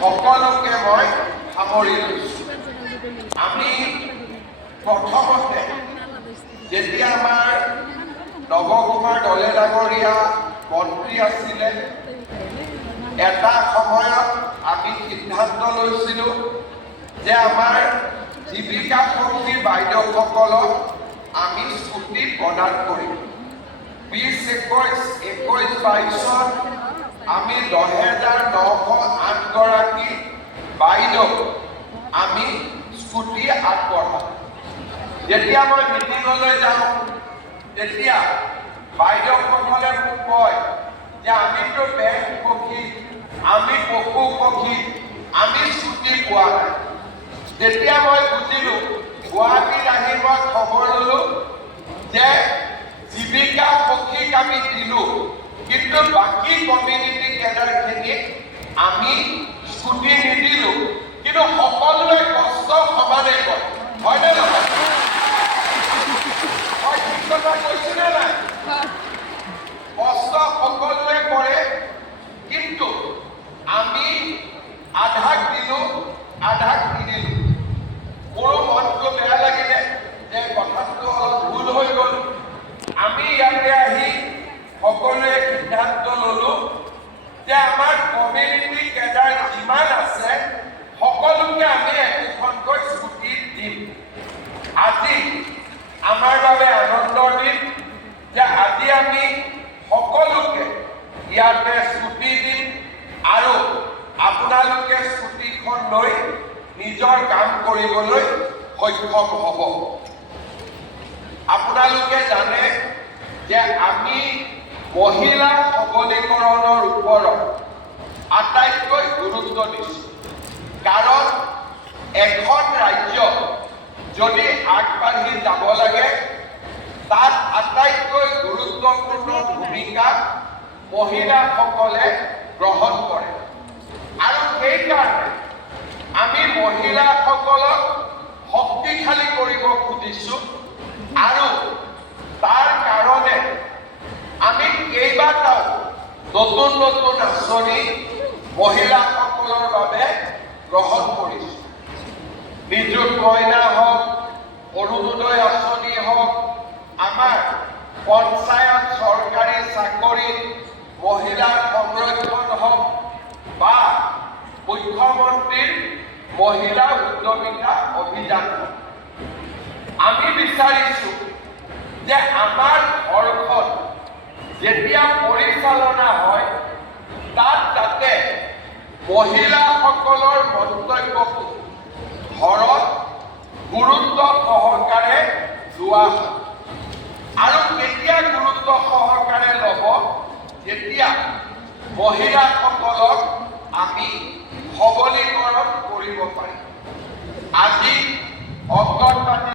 সকলোকে মই সামৰি লৈছোঁ। আমি প্ৰথমতে যেতিয়া আমাৰ নৱকুমাৰ দলে ডাঙৰীয়া মন্ত্ৰী আছিলে, এটা সময়ত আমি সিদ্ধান্ত লৈছিলোঁ যে আমাৰ জীৱিকা সখী বাইদেউসকলক আমি স্কুটি প্ৰদান কৰিম। 2021-22 আমি 10,908 গৰাকী বাইদেউ আমি স্কুটি আগবঢ়াম। যেতিয়া মই মিটিঙলৈ যাওঁ তেতিয়া বাইদেউসকলে মোক কয় যে আমিতো বেংক সখী, আমি পশু সখী, আমি স্কুটি পোৱা নাই। তেতিয়া মই বুজিলোঁ, গুৱাহাটীত আহি মই খবৰ ল'লোঁ যে জীৱিকা সখীক আমি দিলোঁ, কিন্তু বাকী কমিউনিটি কেডাৰখিনিক আমি স্কুটি নিদিলোঁ। কিন্তু সকলোৱে কষ্ট সমানে কৰে, হয়নে নহয়? মই ঠিক কথা কৈছোনে নাই? কষ্ট সকলোৱে কৰে, কিন্তু আমি আধাক দিলোঁ, আধাক নিদিলোঁ। মোৰো মনটো বেয়া লাগিলে যে কথাটো অলপ ভুল হৈ গ'ল। আমি ইয়াতে আহি সকলোৱে সিদ্ধান্ত ল'লোঁ যে আমাৰ কমিউনিটি কেডাৰ যিমান আছে সকলোকে আমি একোখনকৈ স্কুটি দিম। আজি আমাৰ বাবে আনন্দৰ দিন যে আজি আমি সকলোকে ইয়াতে স্কুটি দিম আৰু আপোনালোকে স্কুটিখন লৈ নিজৰ কাম কৰিবলৈ সক্ষম হ'ব। আপোনালোকে জানে যে আমি মহিলা সবলীকৰণৰ ওপৰত আটাইতকৈ গুৰুত্ব দিছোঁ। কাৰণ এখন ৰাজ্য যদি আগবাঢ়ি যাব লাগে তাত আটাইতকৈ গুৰুত্বপূৰ্ণ ভূমিকা মহিলাসকলে গ্ৰহণ কৰে। আৰু সেইকাৰণে আমি মহিলাসকলক শক্তিশালী কৰিব খুজিছোঁ আৰু তাৰ কাৰণে আমি কেইবাটাও নতুন নতুন আঁচনি মহিলাসকলৰ বাবে গ্ৰহণ কৰিছোঁ। নিযুত মইনা হওক, অৰুণোদয় আঁচনি হওক, আমাৰ পঞ্চায়ত চৰকাৰী চাকৰিত মহিলাৰ সংৰক্ষণ হওক বা মুখ্যমন্ত্ৰীৰ মহিলা উদ্যমিতা অভিযান হওক। আমি বিচাৰিছোঁ যে আমাৰ ঘৰখন যেতিয়া পৰিচালনা হয় তাত যাতে মহিলাসকলৰ মন্তব্যটো ঘৰত গুৰুত্ব সহকাৰে লোৱা হয়। আৰু কেতিয়া গুৰুত্ব সহকাৰে ল'ব, যেতিয়া মহিলাসকলক আমি সবলীকৰণ কৰিব পাৰিম। আজি